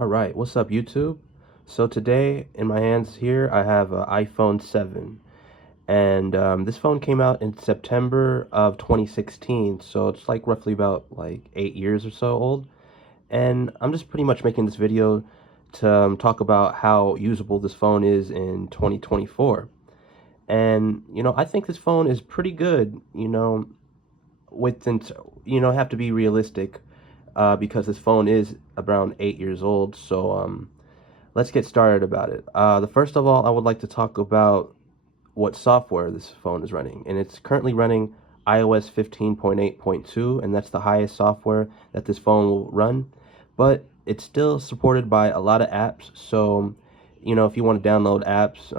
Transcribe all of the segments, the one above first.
Alright, what's up YouTube? So today in my hands here I have an iPhone 7 and this phone came out in September of 2016, so it's like roughly about like 8 years or so old, and I'm just pretty much making this video to talk about how usable this phone is in 2024. And I think this phone is pretty good, have to be realistic, because this phone is around 8 years old. So let's get started about it. The first of all, I would like to talk about what software this phone is running, and it's currently running iOS 15.8.2, and that's the highest software that this phone will run. But it's still supported by a lot of apps. So if you want to download apps,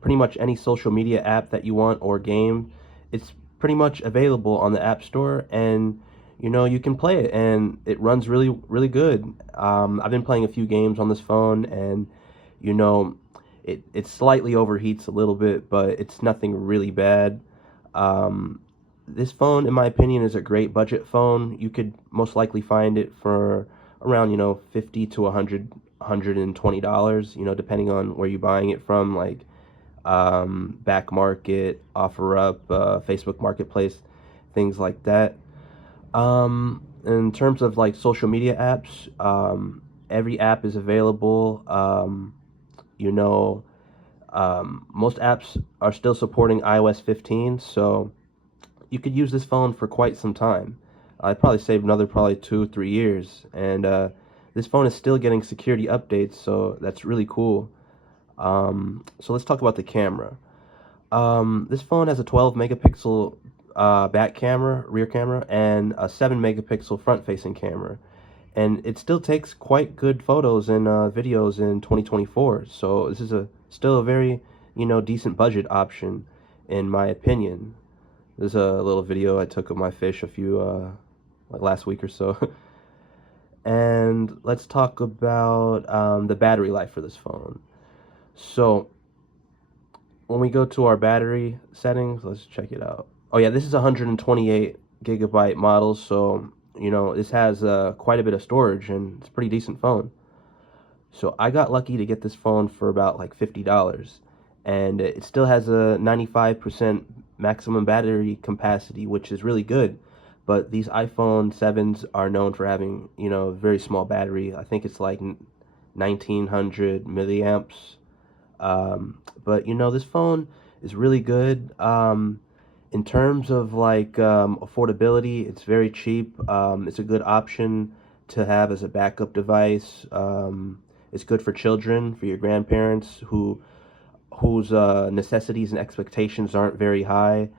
pretty much any social media app that you want or game, it's pretty much available on the App Store, and you can play it, and it runs really, really good. I've been playing a few games on this phone, and it slightly overheats a little bit, but it's nothing really bad. This phone, in my opinion, is a great budget phone. You could most likely find it for around, $50 to $120, depending on where you're buying it from, like Back Market, OfferUp, Facebook Marketplace, things like that. In terms of like social media apps, every app is available. Most apps are still supporting iOS 15, so you could use this phone for quite some time. I'd probably save another probably 2-3 years, and this phone is still getting security updates, so that's really cool. So let's talk about the camera. This phone has a 12 megapixel back camera, rear camera, and a 7 megapixel front facing camera, and it still takes quite good photos and videos in 2024. So this is still a very decent budget option, in my opinion. There's a little video I took of my fish like last week or so. And let's talk about the battery life for this phone. So when we go to our battery settings, let's check it out. Oh yeah, this is a 128 gigabyte model, so this has quite a bit of storage, and it's a pretty decent phone. So I got lucky to get this phone for about like $50, and it still has a 95% maximum battery capacity, which is really good. But these iPhone 7s are known for having a very small battery. I think it's like 1900 milliamps. But this phone is really good. In terms of like affordability, it's very cheap. It's a good option to have as a backup device. It's good for children, for your grandparents whose necessities and expectations aren't very high.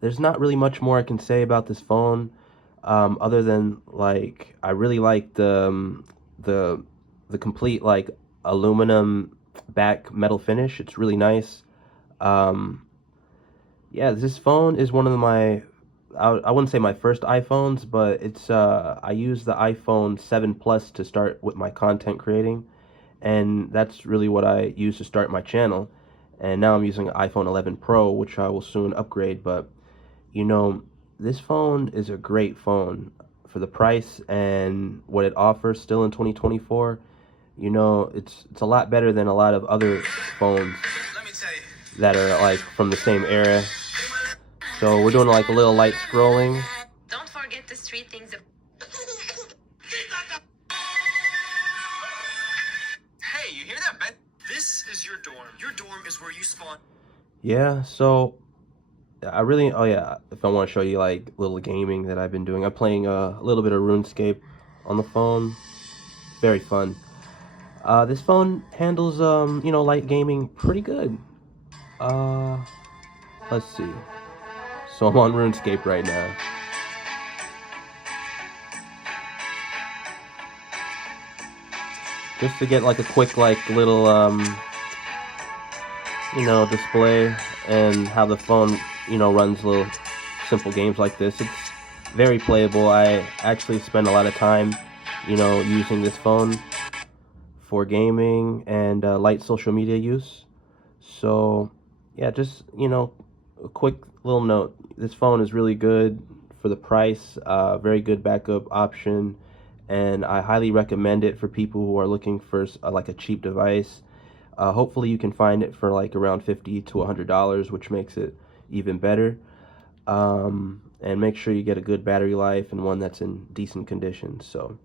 There's not really much more I can say about this phone, other than like I really like the complete like aluminum back metal finish. It's really nice. Yeah, this phone is one of I wouldn't say my first iPhones, but it's I used the iPhone 7 Plus to start with my content creating, and that's really what I use to start my channel. And now I'm using an iPhone 11 Pro, which I will soon upgrade. But this phone is a great phone for the price and what it offers still in 2024. It's a lot better than a lot of other phones that are like from the same era. So we're doing like a little light scrolling. Don't forget the street things. Hey, you hear that, Ben? This is your dorm. Your dorm is where you spawn. Yeah, so oh yeah, if I want to show you like little gaming that I've been doing, I'm playing a little bit of RuneScape on the phone. Very fun. This phone handles light gaming pretty good. Let's see. So I'm on RuneScape right now. Just to get like a quick like little display and how the phone runs little simple games like this. It's very playable. I actually spend a lot of time using this phone for gaming and light social media use. So yeah, just a quick little note. This phone is really good for the price. Very good backup option, and I highly recommend it for people who are looking for like a cheap device. Hopefully you can find it for like around $50 to $100, which makes it even better. And make sure you get a good battery life and one that's in decent condition. So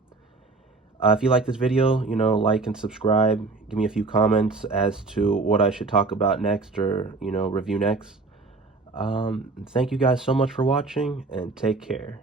if you like this video, like and subscribe. Give me a few comments as to what I should talk about next or, review next. Thank you guys so much for watching, and take care.